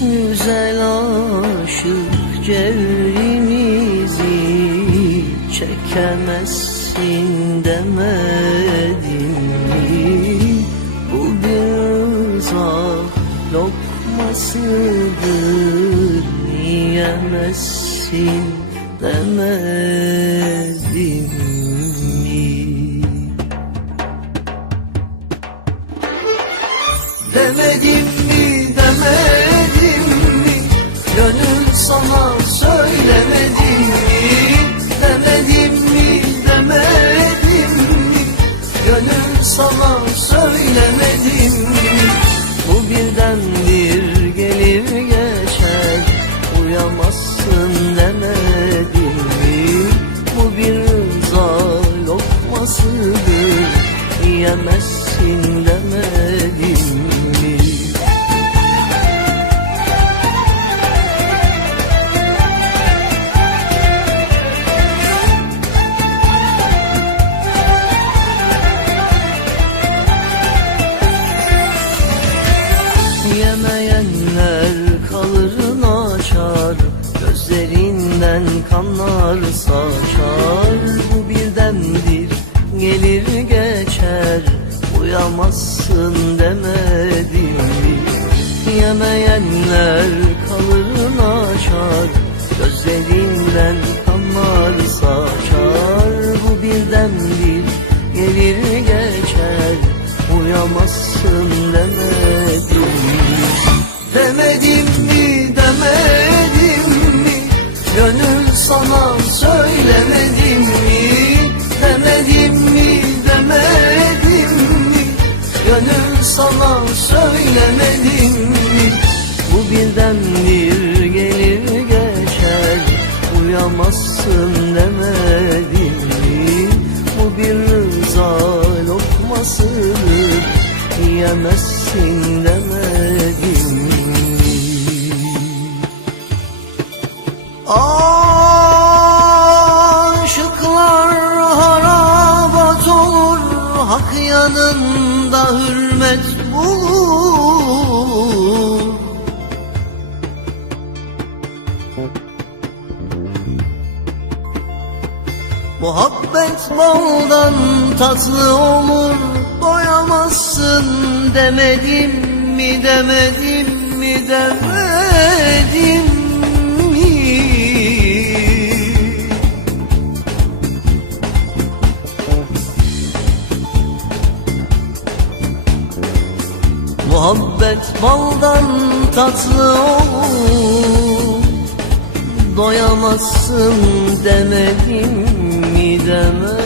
Güzel aşık cevrimizi çekemezsin demedim mi? Bu bir rıza lokmasıdır yiyemezsin demedim mi? Demedim sana söylemedim? Demedim demedim mi? Gönül söylemedim mi? Bu birdendir gelir geçer Uyamazsın Kanlar saçar. Bu birdendir gelir geçer. Uyamazsın demedim mi? Yemeyenler Demedim mi demedim mi? Gönül sana söylemedim mi? Bu birdendir gelir geçer Uyamazsın demedim mi? Bu bir rıza lokmasıdır Yiyemezsin demedim Hak yanında hürmet bulur. Muhabbet baldan tatlı olur. Doyamazsın demedim mi demedim mi demedim Muhabbet baldan tatlı olur. Doyamazsın demedim mi demedim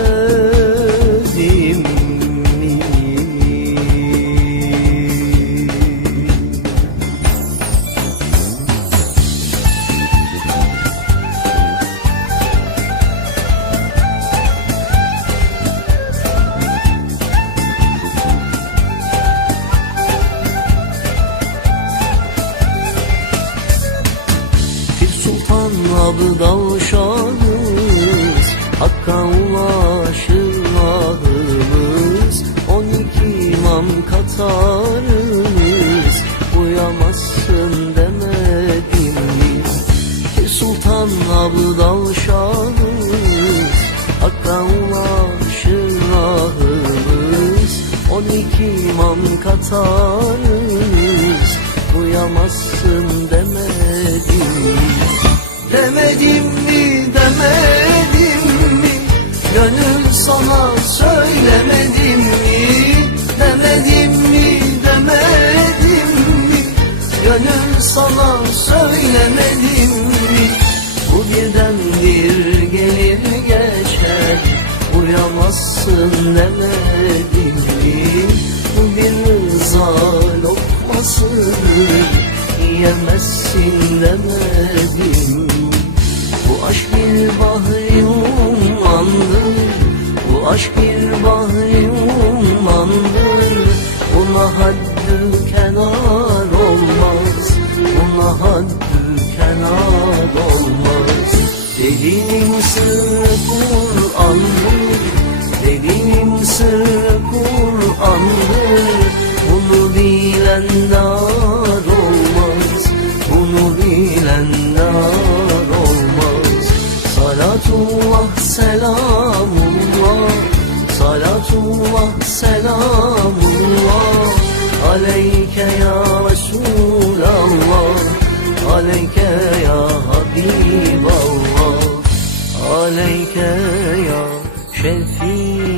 Abdal Şahımız Hakka ulaşır ahımız On iki imam katarız Uyamazsın demedim Pir Sultan Abdal Şahımız Hakka ulaşır ahımız On iki imam katarız Uyamazsın Demedim mi demedim mi? Gönül sana söylemedim mi? Demedim mi demedim mi? Gönül sana söylemedim mi? Bu birdendir gelir geçer Uyamazsın demedim mi? Bu bir rıza lokmasıdır Yiyemezsin demedim aşk bir bahri ummandır. Bu aşk bir bahri ummandır. Buna haddü kenar olmaz. Buna haddü kenar olmaz. Delinin sırrı Kur'an'dır. Delinin sırrı Kur'an'dır. Bunu bilen dar olmaz. Bunu bilen dar Salatullah selamullah. Salatullah selamullah. Aleyke ya Resulallah. Aleyke ya Habiballah. Aleyke ya Şefik